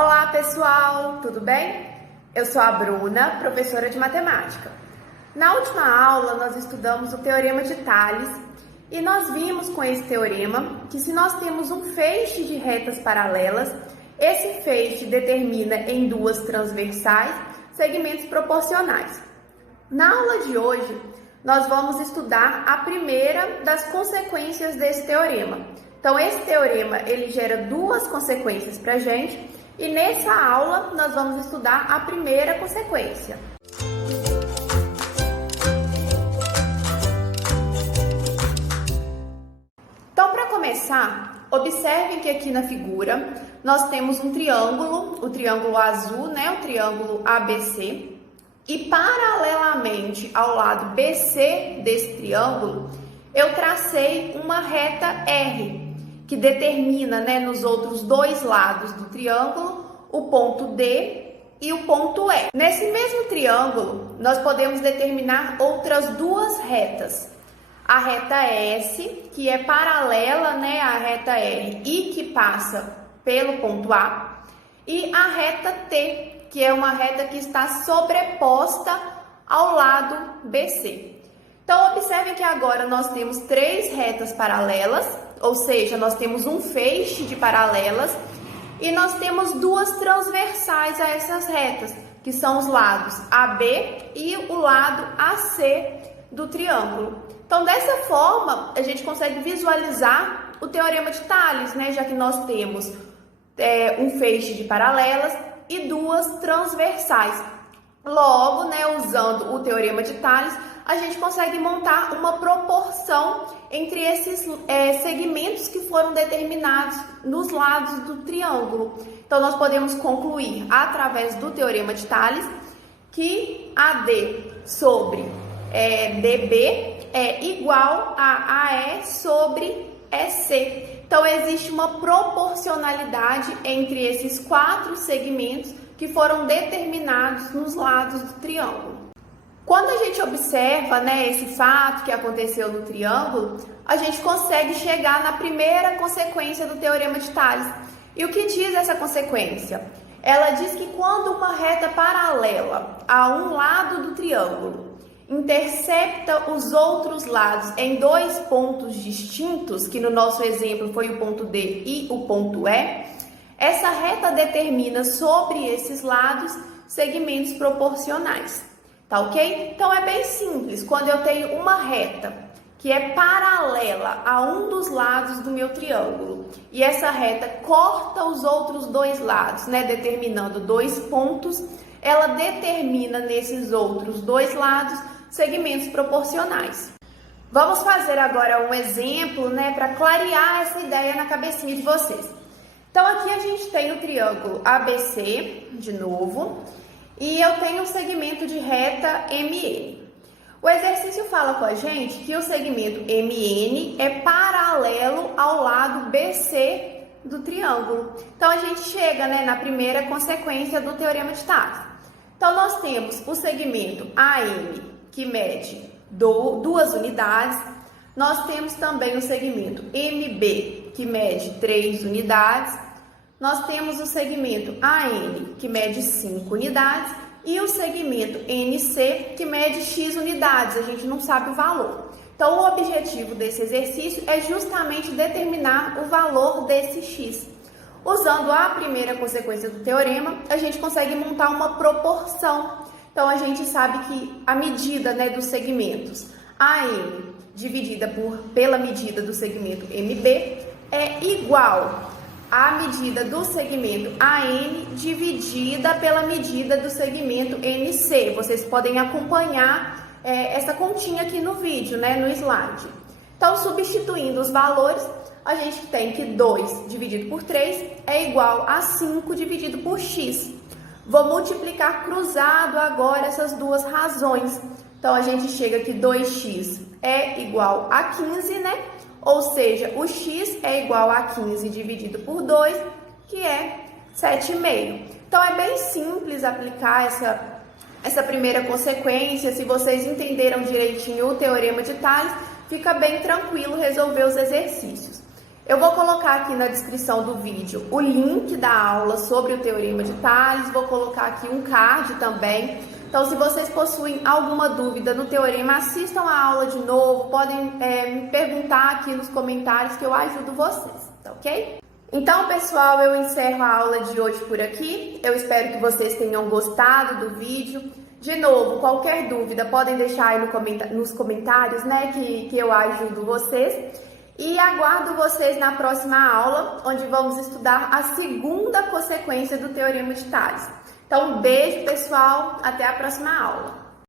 Olá pessoal, tudo bem? Eu sou a Bruna, professora de matemática. Na última aula nós estudamos o Teorema de Tales e nós vimos com esse teorema que se nós temos um feixe de retas paralelas, esse feixe determina em duas transversais segmentos proporcionais. Na aula de hoje nós vamos estudar a primeira das consequências desse teorema. Então esse teorema ele gera duas consequências para a gente. E nessa aula, nós vamos estudar a primeira consequência. Então, para começar, observem que aqui na figura, nós temos um triângulo, o triângulo azul, o triângulo ABC. E paralelamente ao lado BC desse triângulo, eu tracei uma reta R, que determina, nos outros dois lados do triângulo, o ponto D e o ponto E. Nesse mesmo triângulo, nós podemos determinar outras duas retas. A reta S, que é paralela, à reta R e que passa pelo ponto A, e a reta T, que é uma reta que está sobreposta ao lado BC. Então, observem que agora nós temos três retas paralelas, ou seja, nós temos um feixe de paralelas e nós temos duas transversais a essas retas, que são os lados AB e o lado AC do triângulo. Então, dessa forma, a gente consegue visualizar o Teorema de Tales, já que nós temos um feixe de paralelas e duas transversais. Logo, usando o Teorema de Tales, a gente consegue montar uma proporção entre esses segmentos que foram determinados nos lados do triângulo. Então, nós podemos concluir, através do Teorema de Tales, que AD sobre DB é igual a AE sobre EC. Então, existe uma proporcionalidade entre esses quatro segmentos que foram determinados nos lados do triângulo. Quando a gente observa, esse fato que aconteceu no triângulo, a gente consegue chegar na primeira consequência do Teorema de Tales. E o que diz essa consequência? Ela diz que quando uma reta paralela a um lado do triângulo intercepta os outros lados em dois pontos distintos, que no nosso exemplo foi o ponto D e o ponto E, essa reta determina sobre esses lados segmentos proporcionais. Tá ok? Então é bem simples. Quando eu tenho uma reta que é paralela a um dos lados do meu triângulo e essa reta corta os outros dois lados, determinando dois pontos, ela determina nesses outros dois lados segmentos proporcionais. Vamos fazer agora um exemplo, para clarear essa ideia na cabecinha de vocês. Então aqui a gente tem o triângulo ABC, de novo, e eu tenho um segmento de reta MN. O exercício fala com a gente que o segmento MN é paralelo ao lado BC do triângulo. Então, a gente chega na primeira consequência do Teorema de Tales. Então, nós temos o segmento AM, que mede 2 unidades. Nós temos também o segmento MB, que mede 3 unidades. Nós temos o segmento AN, que mede 5 unidades, e o segmento NC, que mede X unidades, a gente não sabe o valor. Então, o objetivo desse exercício é justamente determinar o valor desse X. Usando a primeira consequência do teorema, a gente consegue montar uma proporção. Então, a gente sabe que a medida dos segmentos AN dividida pela medida do segmento MB é igual a medida do segmento AN dividida pela medida do segmento NC. Vocês podem acompanhar essa continha aqui no vídeo, no slide. Então, substituindo os valores, a gente tem que 2 dividido por 3 é igual a 5 dividido por x. Vou multiplicar cruzado agora essas duas razões. Então, a gente chega que 2x é igual a 15, Ou seja, o x é igual a 15 dividido por 2, que é 7,5. Então, é bem simples aplicar essa primeira consequência. Se vocês entenderam direitinho o Teorema de Tales, fica bem tranquilo resolver os exercícios. Eu vou colocar aqui na descrição do vídeo o link da aula sobre o Teorema de Tales, vou colocar aqui um card também. Então, se vocês possuem alguma dúvida no teorema, assistam a aula de novo, podem me perguntar aqui nos comentários que eu ajudo vocês, tá ok? Então, pessoal, eu encerro a aula de hoje por aqui. Eu espero que vocês tenham gostado do vídeo. De novo, qualquer dúvida, podem deixar aí nos comentários, né, que eu ajudo vocês. E aguardo vocês na próxima aula, onde vamos estudar a segunda consequência do Teorema de Tales. Então, um beijo, pessoal. Até a próxima aula.